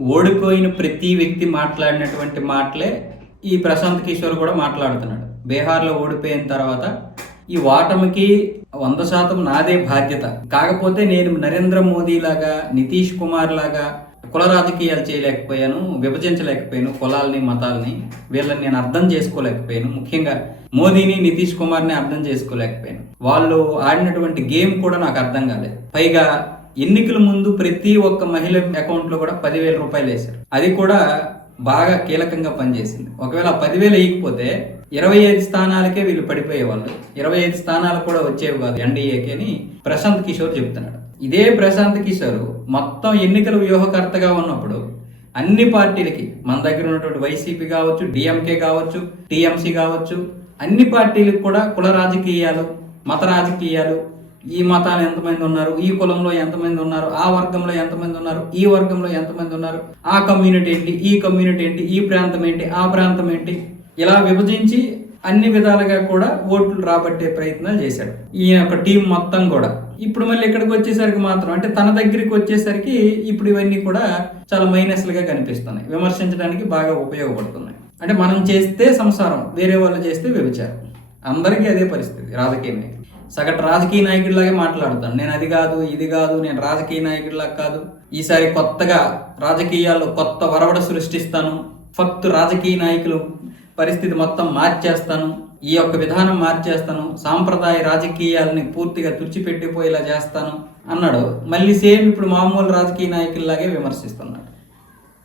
ఓడిపోయిన ప్రతి వ్యక్తి మాట్లాడినటువంటి మాటలే ఈ ప్రశాంత్ కిషోర్ కూడా మాట్లాడుతున్నాడు. బీహార్లో ఓడిపోయిన తర్వాత ఈ ఓటమికి వంద శాతం నాదే బాధ్యత. కాకపోతే నేను నరేంద్ర మోదీ లాగా నితీష్ కుమార్ లాగా కుల రాజకీయాలు చేయలేకపోయాను విభజించలేకపోయాను కులాలని మతాలని. వీళ్ళని నేను అర్థం చేసుకోలేకపోయాను. ముఖ్యంగా మోదీని నితీష్ కుమార్ని అర్థం చేసుకోలేకపోయాను. వాళ్ళు ఆడినటువంటి గేమ్ కూడా నాకు అర్థం కాలేదు. పైగా ఎన్నికల ముందు ప్రతి ఒక్క మహిళ అకౌంట్లో కూడా పదివేల రూపాయలు వేశారు. అది కూడా బాగా కీలకంగా పనిచేసింది. ఒకవేళ పదివేలు వేయకపోతే ఇరవై ఐదు స్థానాలకే వీళ్ళు పడిపోయేవాళ్ళు. ఇరవై ఐదు స్థానాలు కూడా వచ్చేవి కాదు ఎన్డీఏకి అని ప్రశాంత్ కిషోర్ చెప్తున్నాడు ఇదే ప్రశాంత్ కిషోర్ మొత్తం ఎన్నికల వ్యూహకర్తగా ఉన్నప్పుడు అన్ని పార్టీలకి మన దగ్గర ఉన్నటువంటి వైసీపీ కావచ్చు డిఎంకే కావచ్చు టీఎంసీ కావచ్చు అన్ని పార్టీలకు కూడా కుల రాజకీయాలు మత రాజకీయాలు ఈ మతాలు ఎంతమంది ఉన్నారు? ఈ కులంలో ఎంతమంది ఉన్నారు? ఆ వర్గంలో ఎంతమంది ఉన్నారు? ఈ వర్గంలో ఎంతమంది ఉన్నారు? ఆ కమ్యూనిటీ ఏంటి? ఈ కమ్యూనిటీ ఏంటి? ఈ ప్రాంతం ఏంటి? ఆ ప్రాంతం ఏంటి? ఇలా విభజించి అన్ని విధాలుగా కూడా ఓట్లు రాబట్టే ప్రయత్నాలు చేశాడు. ఈయన యొక్క టీం మొత్తం కూడా. ఇప్పుడు మళ్ళీ ఇక్కడికి వచ్చేసరికి మాత్రం అంటే తన దగ్గరికి వచ్చేసరికి ఇప్పుడు ఇవన్నీ కూడా చాలా మైనస్లుగా కనిపిస్తున్నాయి. విమర్శించడానికి బాగా ఉపయోగపడుతున్నాయి. అంటే మనం చేస్తే సంసారం వేరే వాళ్ళు చేస్తే వ్యభిచారం. అందరికీ అదే పరిస్థితి రాజకీయ సగటు రాజకీయ నాయకుడిలాగే మాట్లాడతాను. నేను అది కాదు ఇది కాదు నేను రాజకీయ నాయకుడిలా కాదు. ఈసారి కొత్తగా రాజకీయాల్లో కొత్త వరవడ సృష్టిస్తాను. ఫక్త్ రాజకీయ నాయకులు పరిస్థితి మొత్తం మార్చేస్తాను. ఈ యొక్క విధానం మార్చేస్తాను. సాంప్రదాయ రాజకీయాలని పూర్తిగా తుడిచిపెట్టిపోయేలా చేస్తాను అన్నాడు. మళ్ళీ సేమ్ ఇప్పుడు మామూలు రాజకీయ నాయకుల్లాగే విమర్శిస్తున్నాడు.